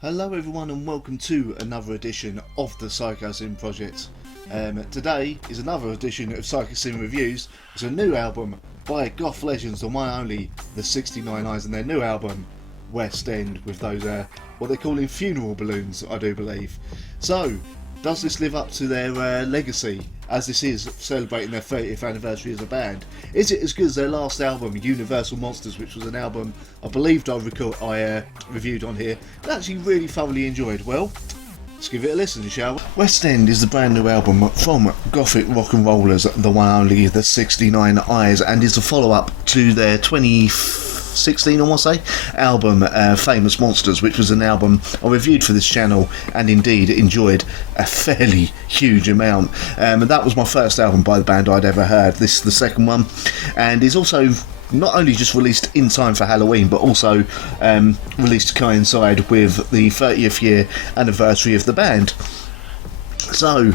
Hello everyone and welcome to another edition of the Psychosin Project. Today is another edition of Psychosin Reviews. It's a new album by goth legends, the one and only the 69 Eyes, and their new album West End, with those what they're calling funeral balloons, I do believe. So, does this live up to their legacy, as this is celebrating their 30th anniversary as a band? Is it as good as their last album, Universal Monsters, which was an album I believed I reviewed on here and actually really thoroughly enjoyed? Well, let's give it a listen, shall we? West End is the brand new album from gothic rock and rollers, the one and only the 69 Eyes, and is a follow-up to their 2016, I want to say, album Famous Monsters, which was an album I reviewed for this channel and indeed enjoyed a fairly huge amount. And that was my first album by the band I'd ever heard. This is the second one, and is also not only just released in time for Halloween, but also released to coincide with the 30th year anniversary of the band. So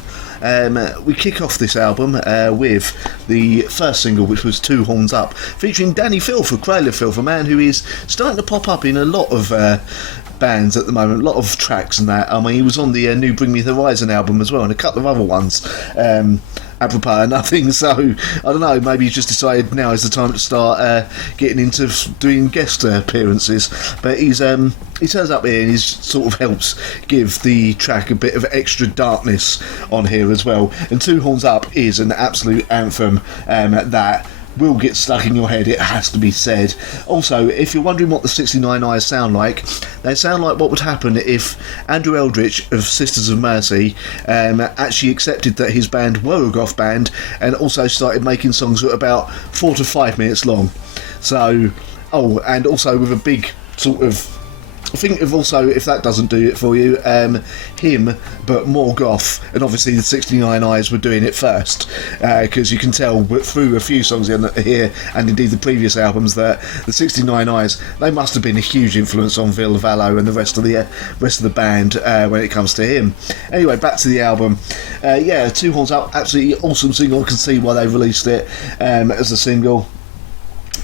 we kick off this album with the first single, which was Two Horns Up, featuring Danny Filth of Cradle of Filth, a man who is starting to pop up in a lot of bands at the moment, a lot of tracks and that. I mean, he was on the new Bring Me the Horizon album as well, and a couple of other ones, apropos of nothing. So I don't know, maybe he's just decided now is the time to start getting into doing guest appearances. But he turns up here and he sort of helps give the track a bit of extra darkness on here as well. And Two Horns Up is an absolute anthem that will get stuck in your head, it has to be said. Also, if you're wondering what the 69 Eyes sound like, they sound like what would happen if Andrew Eldritch of Sisters of Mercy actually accepted that his band were a goth band and also started making songs that were about 4 to 5 minutes long. So, and also with a big sort of, think of also, if that doesn't do it for you, him, but more goth, and obviously the 69 Eyes were doing it first, because you can tell through a few songs in here, and indeed the previous albums, that the 69 Eyes, they must have been a huge influence on Ville Vallo and the rest of the band when it comes to him. Anyway, back to the album. Two Horns Up, absolutely awesome single. I can see why they released it as a single.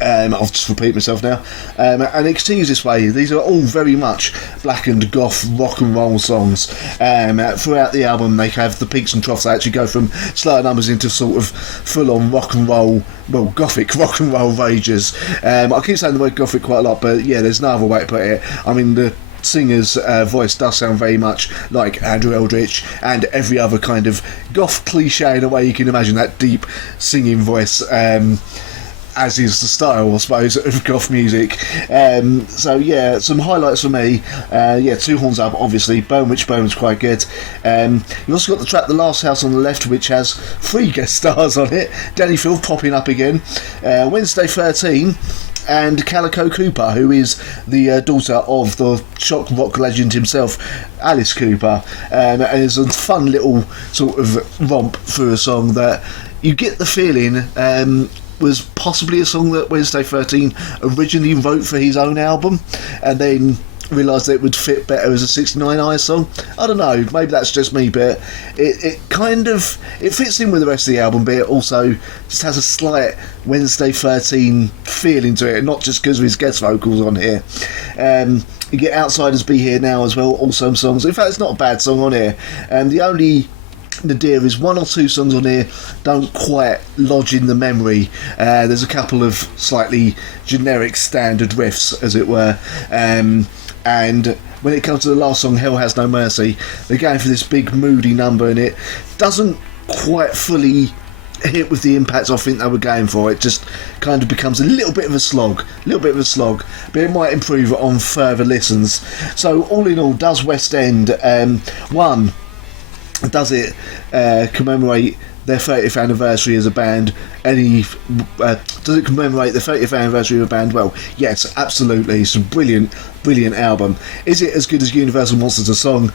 I'll just repeat myself now, and it continues this way. These are all very much blackened goth rock and roll songs. Throughout the album they have the peaks and troughs. They actually go from slower numbers into sort of full-on rock and roll, well, gothic rock and roll rages. I keep saying the word gothic quite a lot, but yeah, there's no other way to put it. I mean, the singer's voice does sound very much like Andrew Eldritch and every other kind of goth cliche in a way you can imagine, that deep singing voice, as is the style, I suppose, of goth music. So yeah, some highlights for me. Two Horns Up, obviously. Bone Witch Bone's quite good. You've also got the track The Last House on the Left, which has 3 guest stars on it. Danny Filth popping up again. Wednesday 13. And Calico Cooper, who is the daughter of the shock rock legend himself, Alice Cooper. And it's a fun little sort of romp through a song that you get the feeling was possibly a song that Wednesday 13 originally wrote for his own album and then realised that it would fit better as a 69 Eyes song. I don't know, maybe that's just me, but it fits in with the rest of the album, but it also just has a slight Wednesday 13 feeling to it, not just because of his guest vocals on here. You get Outsiders Be Here Now as well, awesome songs. In fact, it's not a bad song on here. The only nadir is 1 or 2 songs on here don't quite lodge in the memory. There's a couple of slightly generic standard riffs, as it were, and when it comes to the last song, Hell Has No Mercy, they're going for this big moody number and it doesn't quite fully hit with the impact I think they were going for. It just kind of becomes a little bit of a slog, but it might improve on further listens. So all in all, does West End one, does it commemorate their 30th anniversary as a band? Does it commemorate the 30th anniversary of a band? Well, yes, absolutely. It's a brilliant album. Is it as good as Universal Monsters, an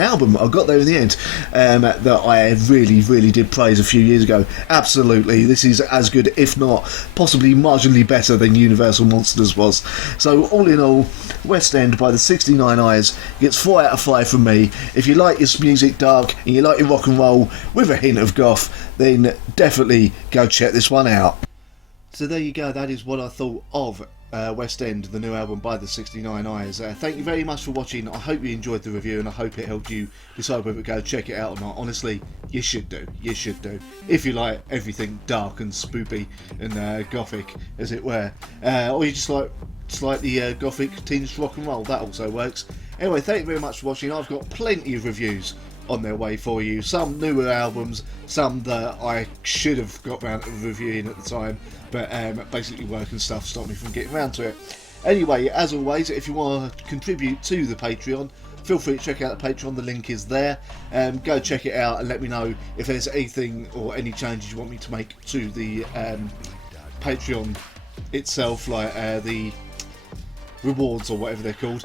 album I got there in the end, that I really did praise a few years ago? Absolutely. This is as good, if not possibly marginally better than Universal Monsters was. So all in all, West End by the 69 Eyes gets 4 out of 5 from me. If you like your music dark and you like your rock and roll with a hint of goth, then definitely go check this one out. So there you go, that is what I thought of West End, the new album by the 69 Eyes. Thank you very much for watching. I hope you enjoyed the review, and I hope it helped you decide whether to go check it out or not. Honestly, you should do. You should do. If you like everything dark and spoopy and gothic, as it were. Or you just like the gothic tinged rock and roll, that also works. Anyway, thank you very much for watching. I've got plenty of reviews on their way for you. Some newer albums, some that I should have got round to reviewing at the time, but basically work and stuff stopped me from getting round to it. Anyway, as always, if you want to contribute to the Patreon, feel free to check out the Patreon, the link is there. Go check it out and let me know if there's anything or any changes you want me to make to the Patreon itself, like the rewards or whatever they're called.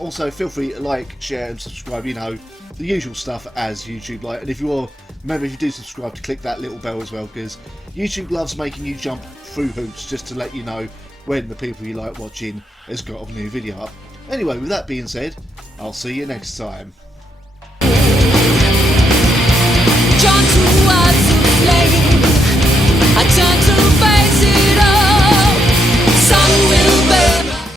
Also, feel free to like, share and subscribe, you know, the usual stuff as YouTube like. And if you are, remember, if you do subscribe, to click that little bell as well, because YouTube loves making you jump through hoops just to let you know when the people you like watching has got a new video up. Anyway, with that being said, I'll see you next time.